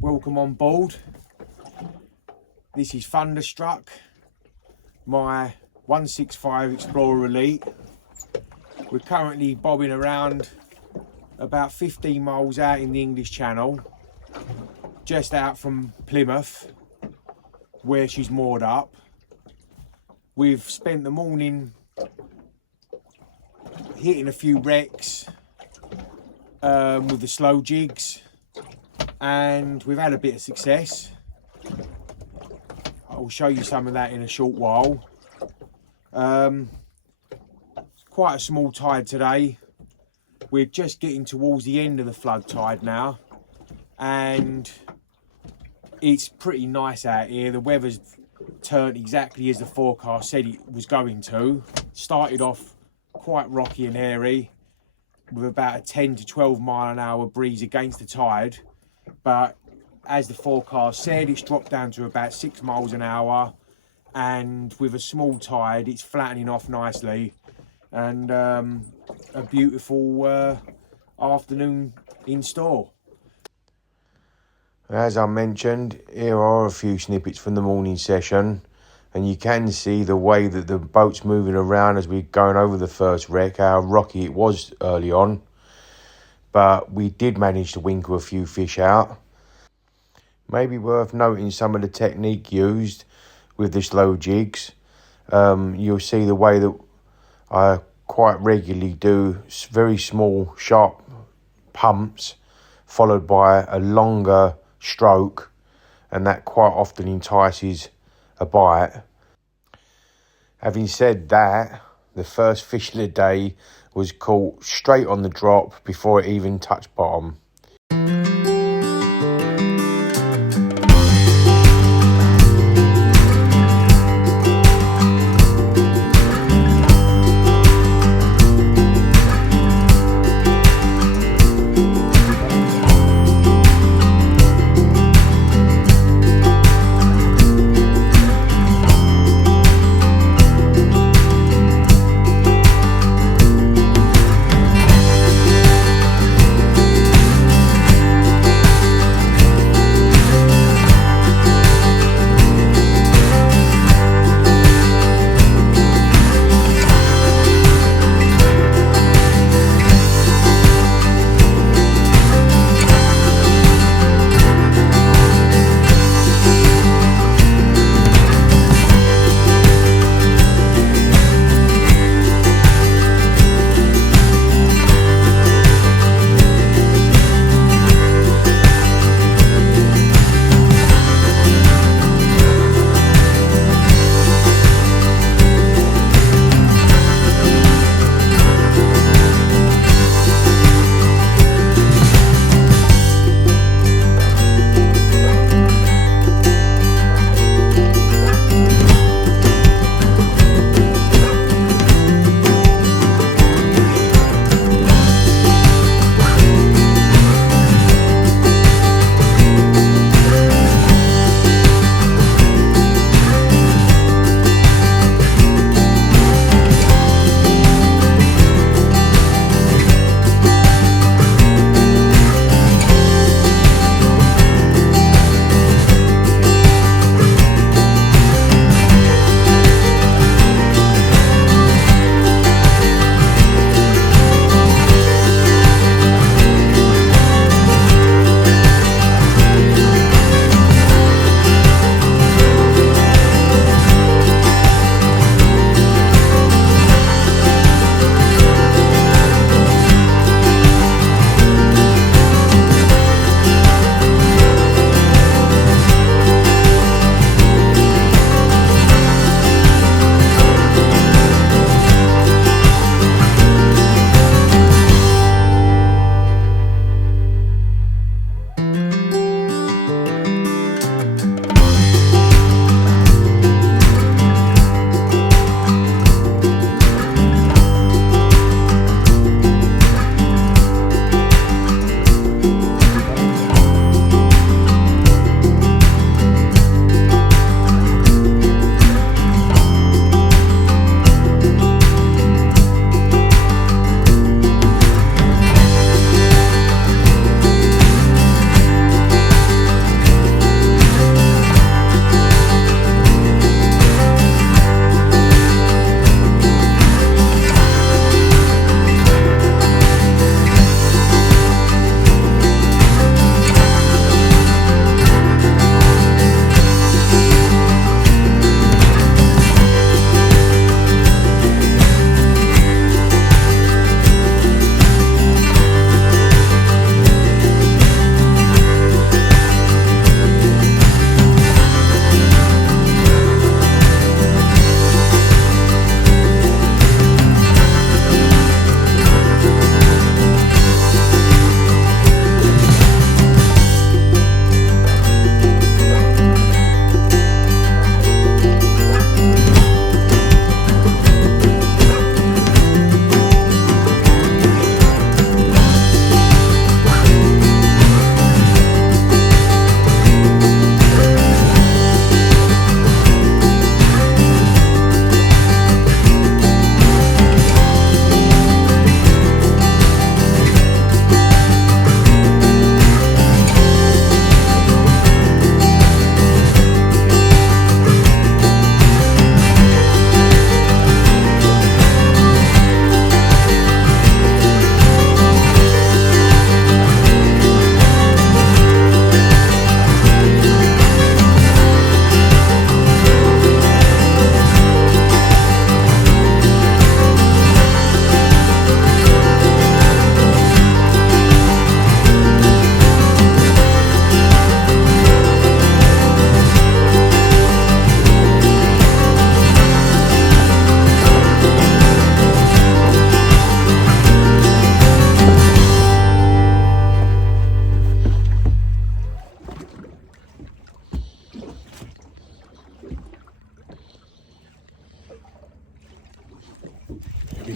welcome on board. This is Thunderstruck, my 165 Explorer Elite. We're currently bobbing around about 15 miles out in the English Channel, just out from Plymouth, where she's moored up. We've spent the morning hitting a few wrecks with the slow jigs, and we've had a bit of success. I'll show you some of that in a short while. It's quite a small tide today. We're just getting towards the end of the flood tide now, and it's pretty nice out here. The weather's turned exactly as the forecast said it was going to. Started off quite rocky and hairy with about a 10 to 12 mile an hour breeze against the tide, but as the forecast said, it's dropped down to about 6 miles an hour, and with a small tide it's flattening off nicely, and a beautiful afternoon in store. As I mentioned, here are a few snippets from the morning session, and you can see the way that the boat's moving around as we're going over the first wreck, how rocky it was early on. But we did manage to winkle a few fish out. Maybe worth noting some of the technique used with the slow jigs. You'll see the way that I quite regularly do very small, sharp pumps, followed by a longer stroke, and that quite often entices a bite. Having said that, the first fish of the day was caught straight on the drop before it even touched bottom.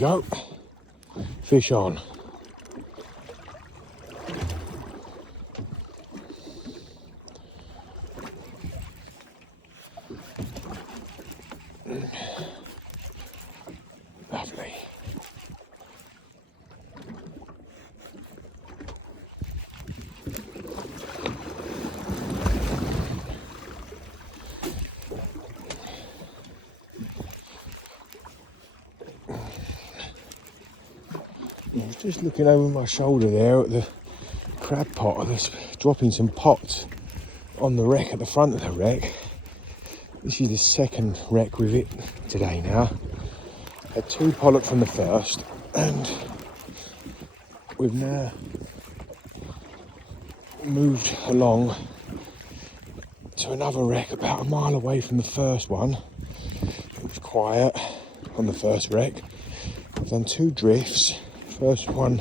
go. Fish on. Lovely. I was just looking over my shoulder there at the crab pot, and there's dropping some pots on the wreck at the front of the wreck. This is the second wreck with it today now. Had 2 pollock from the first, and we've now moved along to another wreck about a mile away from the first one. It was quiet on the first wreck. I've done 2 drifts. First one,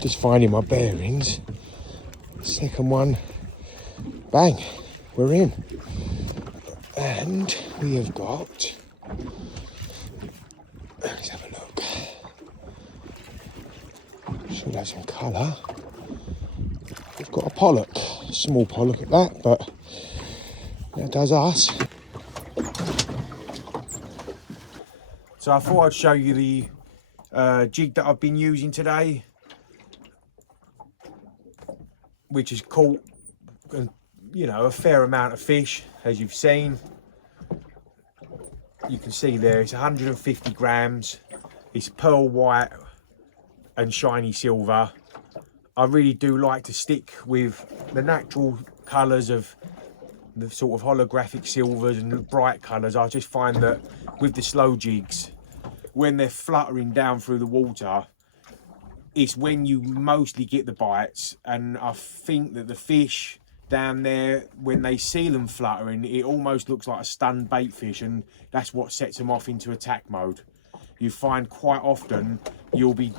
just finding my bearings. Second one, bang, we're in. And we have got, let's have a look. Should have some colour. We've got a pollock, small pollock at that, but that does us. So I thought I'd show you the jig that I've been using today, which has caught, you know, a fair amount of fish, as you've seen. You can see there it's 150 grams. It's pearl white and shiny silver. I really do like to stick with the natural colours of the sort of holographic silvers and bright colours. I just find that with the slow jigs, when they're fluttering down through the water, it's when you mostly get the bites. And I think that the fish down there, when they see them fluttering, it almost looks like a stunned bait fish, and that's what sets them off into attack mode. You find quite often you'll be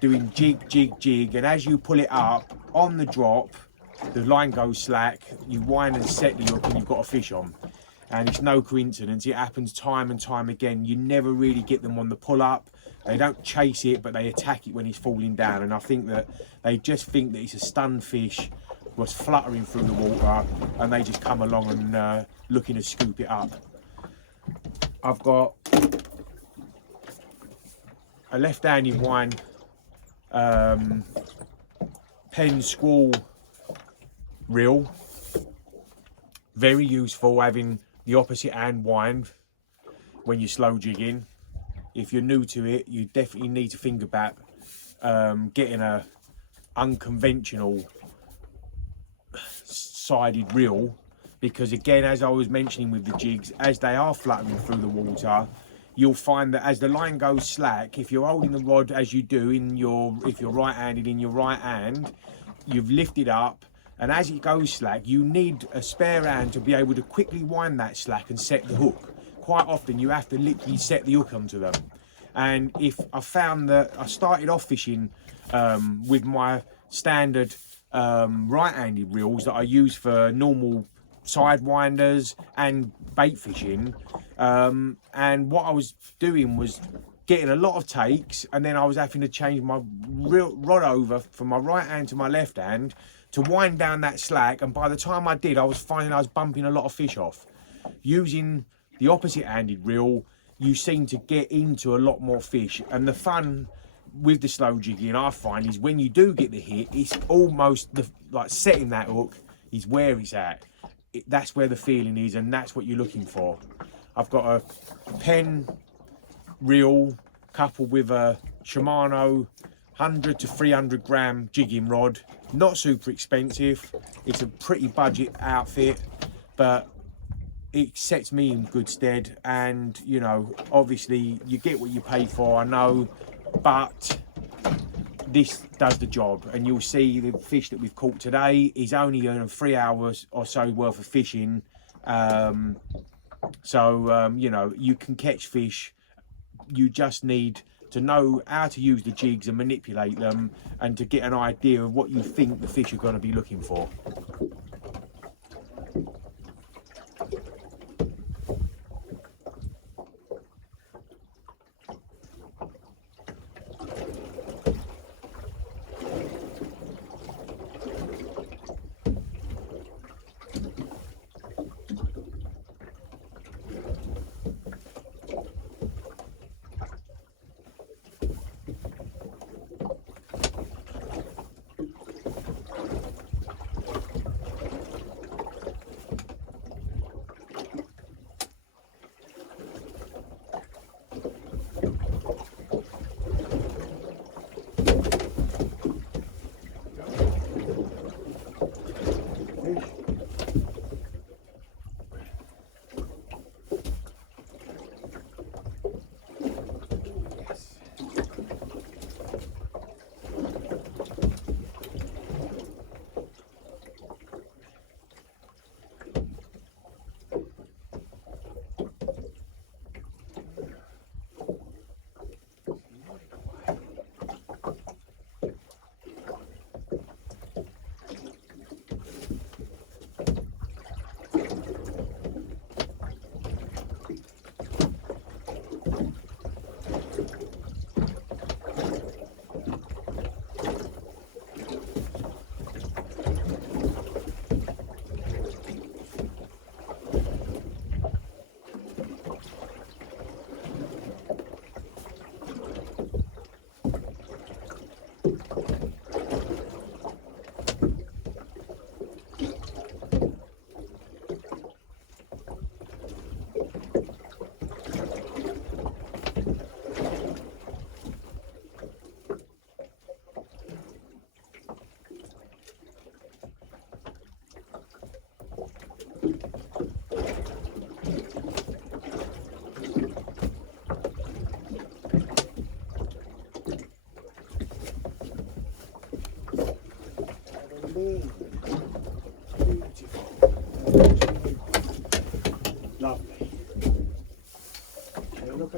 doing jig, jig, jig, and as you pull it up on the drop, the line goes slack, you wind and set the hook, and you've got a fish on. And it's no coincidence, it happens time and time again. You never really get them on the pull up. They don't chase it, but they attack it when it's falling down. And I think that they just think that it's a stunned fish was fluttering through the water, and they just come along and looking to scoop it up. I've got a left-handed wind pen squall reel. Very useful having the opposite hand wind when you're slow jigging. If you're new to it, you definitely need to think about getting a unconventional sided reel, because again, as I was mentioning with the jigs, as they are fluttering through the water, you'll find that as the line goes slack, if you're holding the rod as you do in your, if you're right-handed in your right hand, you've lifted up, and as it goes slack, you need a spare hand to be able to quickly wind that slack and set the hook. Quite often you have to literally set the hook onto them. And if I found that I started off fishing with my standard right-handed reels that I use for normal sidewinders and bait fishing, and what I was doing was getting a lot of takes, and then I was having to change my rod over from my right hand to my left hand to wind down that slack, and by the time I did, I was finding I was bumping a lot of fish off. Using the opposite handed reel, you seem to get into a lot more fish, and the fun with the slow jigging, I find, is when you do get the hit, it's almost like setting that hook is where it's at. That's where the feeling is, and that's what you're looking for. I've got a pen reel coupled with a Shimano 100 to 300 gram jigging rod. Not super expensive, it's a pretty budget outfit, but it sets me in good stead. And you know, obviously you get what you pay for, I know, but this does the job. And you'll see the fish that we've caught today is only in 3 hours or so worth of fishing. You know, you can catch fish. You just need to know how to use the jigs and manipulate them, and to get an idea of what you think the fish are going to be looking for.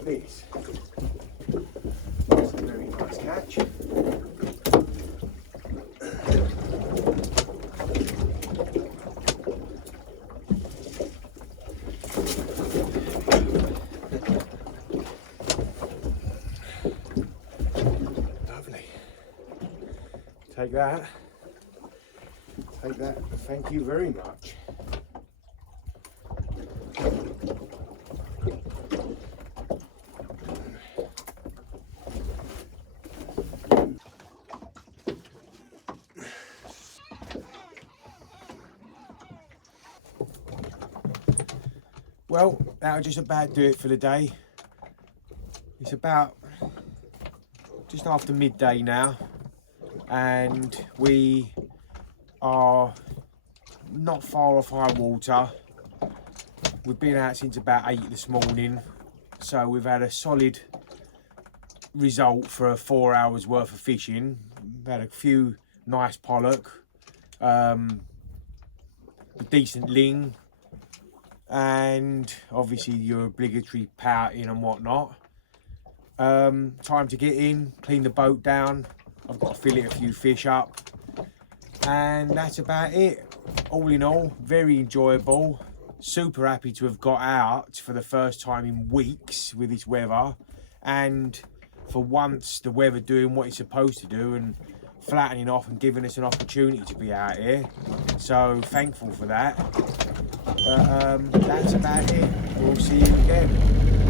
like this. That's a very nice catch. Lovely. Take that. Take that. Thank you very much. Well, that'll just about do it for the day. It's about just after midday now, and we are not far off high water. We've been out since about 8 this morning, so we've had a solid result for 4 hours worth of fishing. We've had a few nice pollock, a decent ling, and obviously your obligatory pouting and whatnot. Time to get in, clean the boat down. I've got to fillet a few fish up, and that's about it. All in all, very enjoyable. Super happy to have got out for the first time in weeks with this weather, and for once the weather doing what it's supposed to do and flattening off and giving us an opportunity to be out here. So thankful for that. But that's about it. We'll see you again.